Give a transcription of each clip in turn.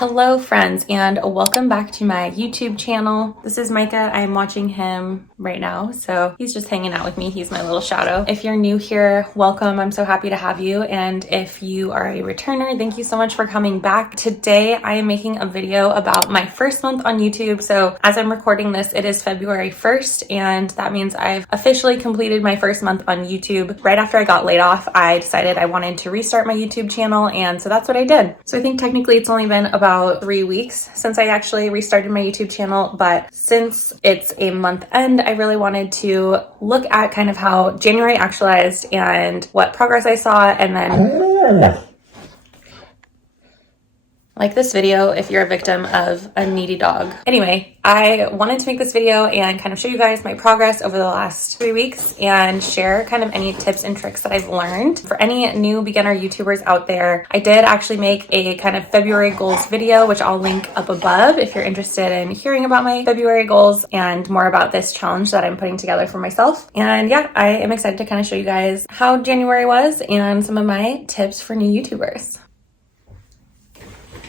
Hello friends, and welcome back to my YouTube channel. This is Micah. I'm watching him right now, so he's just hanging out with me. He's my little shadow. If you're new here, welcome. I'm so happy to have you. And if you are a returner, thank you so much for coming back. Today, I am making a video about my first month on YouTube. So as I'm recording this, it is February 1st, and that means I've officially completed my first month on YouTube. Right after I got laid off, I decided I wanted to restart my YouTube channel, and so that's what I did. So I think technically it's only been about 3 weeks since I actually restarted my YouTube channel, but since it's a month end, I really wanted to look at kind of how January actualized and what progress I saw, and then like this video if you're a victim of a needy dog. Anyway, I wanted to make this video and kind of show you guys my progress over the last 3 weeks and share kind of any tips and tricks that I've learned. For any new beginner YouTubers out there, I did actually make a kind of February goals video, which I'll link up above if you're interested in hearing about my February goals and more about this challenge that I'm putting together for myself. And yeah, I am excited to kind of show you guys how January was and some of my tips for new YouTubers.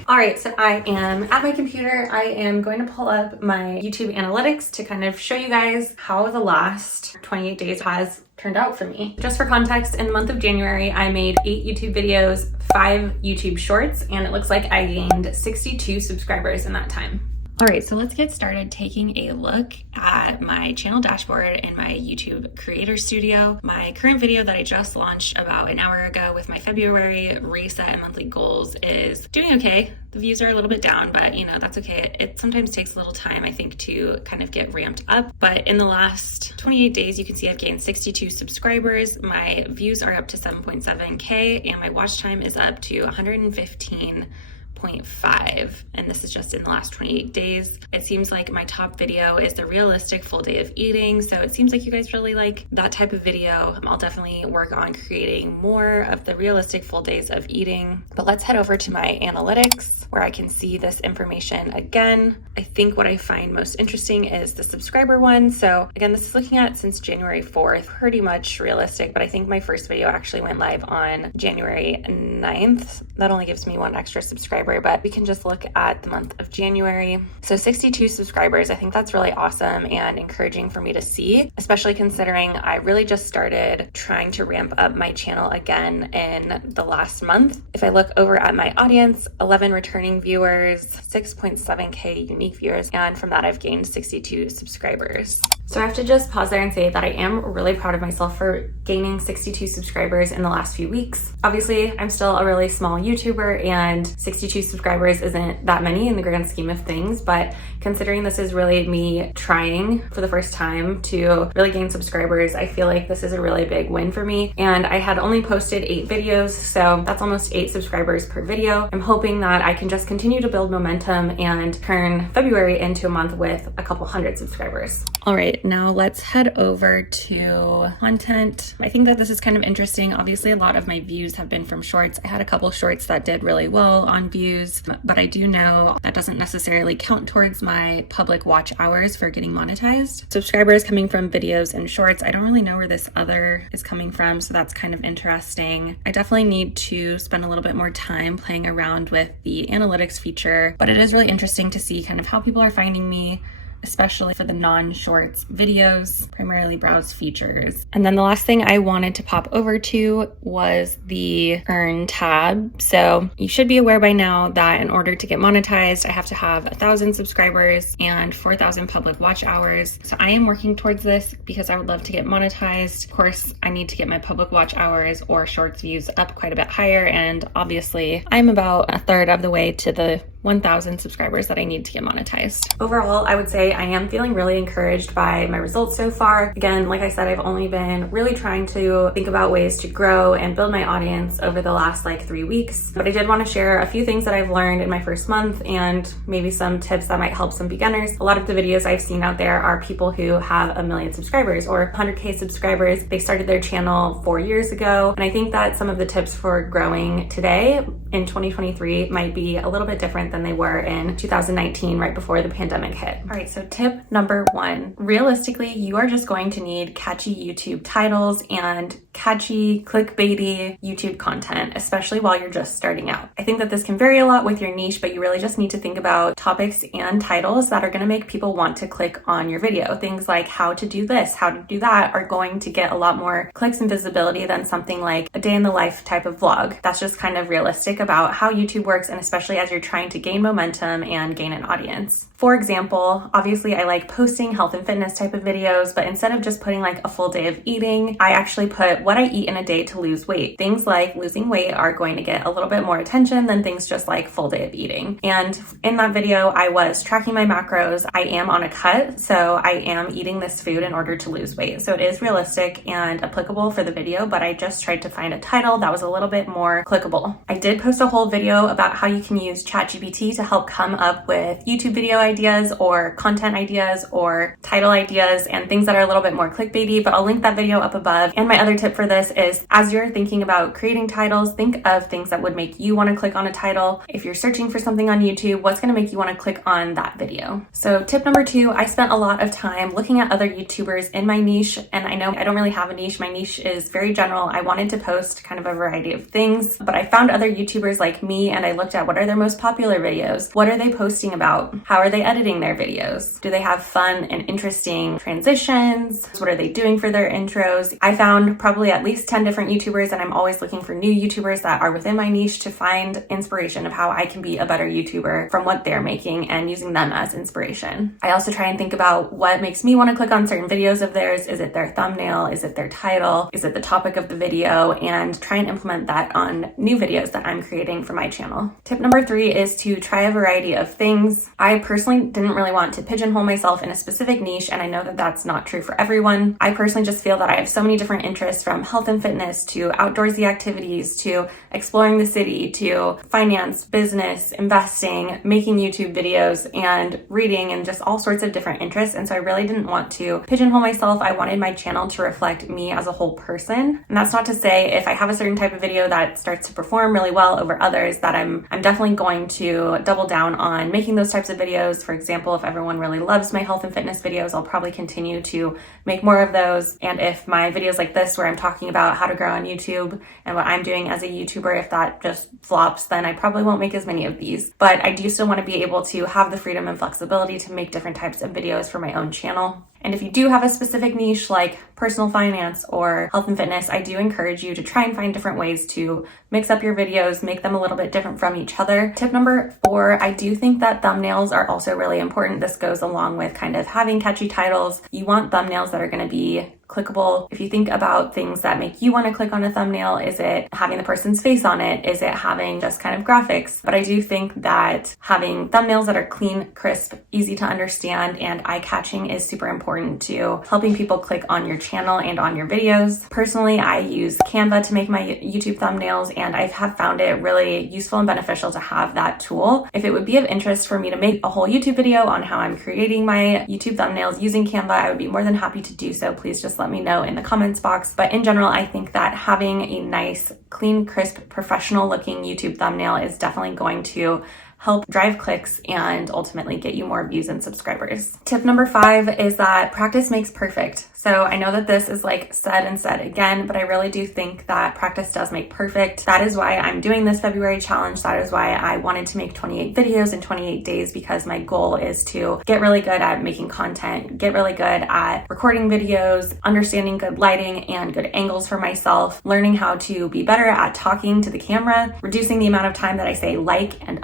All right, so I am at my computer. I am going to pull up my YouTube analytics to kind of show you guys how the last 28 days has turned out for me. Just for context, in the month of January, I made 8 YouTube videos, 5 YouTube shorts, and it looks like I gained 62 subscribers in that time. All right, so let's get started taking a look at my channel dashboard in my YouTube Creator Studio. My current video that I just launched about an hour ago with my February reset and monthly goals is doing okay. The views are a little bit down, but you know, that's okay. It sometimes takes a little time, I think, to kind of get ramped up. But in the last 28 days, you can see I've gained 62 subscribers. My views are up to 7.7K and my watch time is up to 115.5, and this is just in the last 28 days. It seems like my top video is the realistic full day of eating, so it seems like you guys really like that type of video. I'll definitely work on creating more of the realistic full days of eating. But let's head over to my analytics where I can see this information again. I think what I find most interesting is the subscriber one. So again, this is looking at since January 4th, pretty much realistic, but I think my first video actually went live on January 9th. That only gives me 1 extra subscriber, but we can just look at the month of January. So 62 subscribers, I think that's really awesome and encouraging for me to see, especially considering I really just started trying to ramp up my channel again in the last month. If I look over at my audience, 11 returning viewers, 6.7K unique viewers, and from that I've gained 62 subscribers. So I have to just pause there and say that I am really proud of myself for gaining 62 subscribers in the last few weeks. Obviously, I'm still a really small YouTuber and 62 subscribers isn't that many in the grand scheme of things, but considering this is really me trying for the first time to really gain subscribers, I feel like this is a really big win for me. And I had only posted 8 videos, so that's almost 8 subscribers per video. I'm hoping that I can just continue to build momentum and turn February into a month with a couple hundred subscribers. All right, now let's head over to content. I think that this is kind of interesting. Obviously, a lot of my views have been from shorts. I had a couple shorts that did really well on views, but I do know that doesn't necessarily count towards my public watch hours for getting monetized. Subscribers coming from videos and shorts, I don't really know where this other is coming from, so that's kind of interesting. I definitely need to spend a little bit more time playing around with the analytics feature, but it is really interesting to see kind of how people are finding me, especially for the non-shorts videos, primarily browse features. And then the last thing I wanted to pop over to was the earn tab. So you should be aware by now that in order to get monetized, I have to have 1,000 subscribers and 4,000 public watch hours. So I am working towards this because I would love to get monetized. Of course, I need to get my public watch hours or shorts views up quite a bit higher. And obviously I'm about a third of the way to the 1,000 subscribers that I need to get monetized. Overall, I would say I am feeling really encouraged by my results so far. Again, like I said, I've only been really trying to think about ways to grow and build my audience over the last 3 weeks. But I did want to share a few things that I've learned in my first month and maybe some tips that might help some beginners. A lot of the videos I've seen out there are people who have 1 million subscribers or 100K subscribers. They started their channel 4 years ago. And I think that some of the tips for growing today in 2023 might be a little bit different different than they were in 2019, right before the pandemic hit. All right, so tip number 1, realistically, you are just going to need catchy YouTube titles and catchy, clickbaity YouTube content, especially while you're just starting out. I think that this can vary a lot with your niche, but you really just need to think about topics and titles that are going to make people want to click on your video. Things like how to do this, how to do that are going to get a lot more clicks and visibility than something like a day in the life type of vlog. That's just kind of realistic about how YouTube works, and especially as you're trying to gain momentum and gain an audience. For example, obviously I like posting health and fitness type of videos, but instead of just putting like a full day of eating, I actually put what I eat in a day to lose weight. Things like losing weight are going to get a little bit more attention than things just like full day of eating. And in that video, I was tracking my macros. I am on a cut, so I am eating this food in order to lose weight. So it is realistic and applicable for the video, but I just tried to find a title that was a little bit more clickable. I did post a whole video about how you can use ChatGPT to help come up with YouTube video ideas or content ideas or title ideas and things that are a little bit more clickbaity, but I'll link that video up above. And my other tip for this is, as you're thinking about creating titles, think of things that would make you want to click on a title. If you're searching for something on YouTube, what's going to make you want to click on that video? So tip number 2, I spent a lot of time looking at other YouTubers in my niche, and I know I don't really have a niche. My niche is very general. I wanted to post kind of a variety of things, but I found other YouTubers like me and I looked at what are their most popular videos? What are they posting about? How are they editing their videos? Do they have fun and interesting transitions? What are they doing for their intros? I found probably at least 10 different YouTubers, and I'm always looking for new YouTubers that are within my niche to find inspiration of how I can be a better YouTuber from what they're making and using them as inspiration. I also try and think about what makes me want to click on certain videos of theirs. Is it their thumbnail? Is it their title? Is it the topic of the video? And try and implement that on new videos that I'm creating for my channel. Tip number 3 is to try a variety of things. I personally didn't really want to pigeonhole myself in a specific niche, and I know that that's not true for everyone. I personally just feel that I have so many different interests, from health and fitness to outdoorsy activities to exploring the city to finance, business, investing, making YouTube videos, and reading, and just all sorts of different interests. And so I really didn't want to pigeonhole myself. I wanted my channel to reflect me as a whole person. And that's not to say if I have a certain type of video that starts to perform really well over others that I'm definitely going to double down on making those types of videos. For example, if everyone really loves my health and fitness videos, I'll probably continue to make more of those. And if my videos like this, where I'm talking about how to grow on YouTube and what I'm doing as a YouTuber, if that just flops, then I probably won't make as many of these. But I do still want to be able to have the freedom and flexibility to make different types of videos for my own channel. And if you do have a specific niche like personal finance or health and fitness, I do encourage you to try and find different ways to mix up your videos, make them a little bit different from each other. Tip number 4, I do think that thumbnails are also really important. This goes along with kind of having catchy titles. You want thumbnails that are going to be clickable. If you think about things that make you want to click on a thumbnail, is it having the person's face on it? Is it having just kind of graphics? But I do think that having thumbnails that are clean, crisp, easy to understand, and eye-catching is super important to helping people click on your channel and on your videos. Personally, I use Canva to make my YouTube thumbnails, and I have found it really useful and beneficial to have that tool. If it would be of interest for me to make a whole YouTube video on how I'm creating my YouTube thumbnails using Canva, I would be more than happy to do so. Please just let me know in the comments box. But in general, I think that having a nice, clean, crisp, professional looking YouTube thumbnail is definitely going to help drive clicks and ultimately get you more views and subscribers. Tip number 5 is that practice makes perfect. So I know that this is like said and said again, but I really do think that practice does make perfect. That is why I'm doing this February challenge. That is why I wanted to make 28 videos in 28 days, because my goal is to get really good at making content, get really good at recording videos, understanding good lighting and good angles for myself, learning how to be better at talking to the camera, reducing the amount of time that I say like and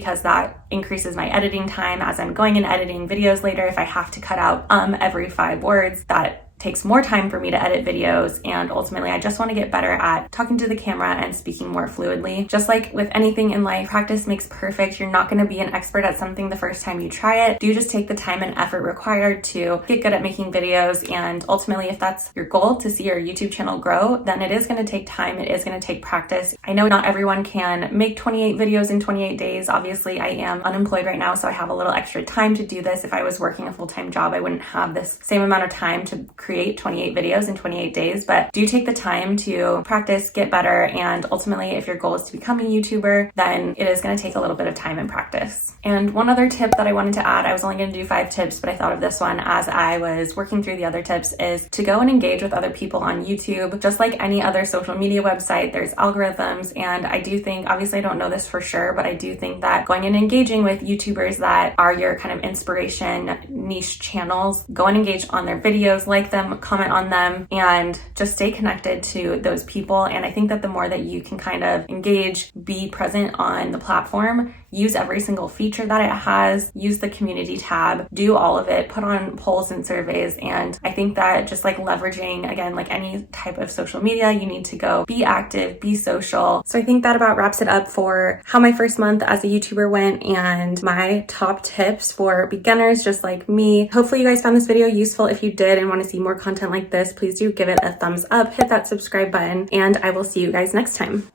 because that increases my editing time as I'm going and editing videos later. If I have to cut out every 5 words, that takes more time for me to edit videos, and ultimately I just want to get better at talking to the camera and speaking more fluidly. Just like with anything in life, practice makes perfect. You're not going to be an expert at something the first time you try it. Do just take the time and effort required to get good at making videos, and ultimately if that's your goal, to see your YouTube channel grow, then it is going to take time. It is going to take practice. I know not everyone can make 28 videos in 28 days. Obviously I am unemployed right now, so I have a little extra time to do this. If I was working a full-time job, I wouldn't have this same amount of time to create create 28 videos in 28 days, but do take the time to practice, get better, and ultimately, if your goal is to become a YouTuber, then it is going to take a little bit of time and practice. And one other tip that I wanted to add, I was only going to do 5 tips, but I thought of this one as I was working through the other tips, is to go and engage with other people on YouTube. Just like any other social media website, there's algorithms, and I do think, obviously I don't know this for sure, but I do think that going and engaging with YouTubers that are your kind of inspiration niche channels, go and engage on their videos, like them, comment on them, and just stay connected to those people. And I think that the more that you can kind of engage, be present on the platform, use every single feature that it has, use the community tab, do all of it, put on polls and surveys. And I think that just like leveraging, again, like any type of social media, you need to go be active, be social. So I think that about wraps it up for how my first month as a YouTuber went and my top tips for beginners just like me. Hopefully you guys found this video useful. If you did and want to see more content like this, please do give it a thumbs up, hit that subscribe button, and I will see you guys next time.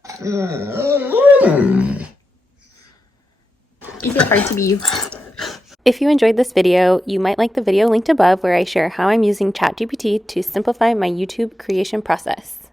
Is it hard to be you? If you enjoyed this video, you might like the video linked above where I share how I'm using ChatGPT to simplify my YouTube creation process.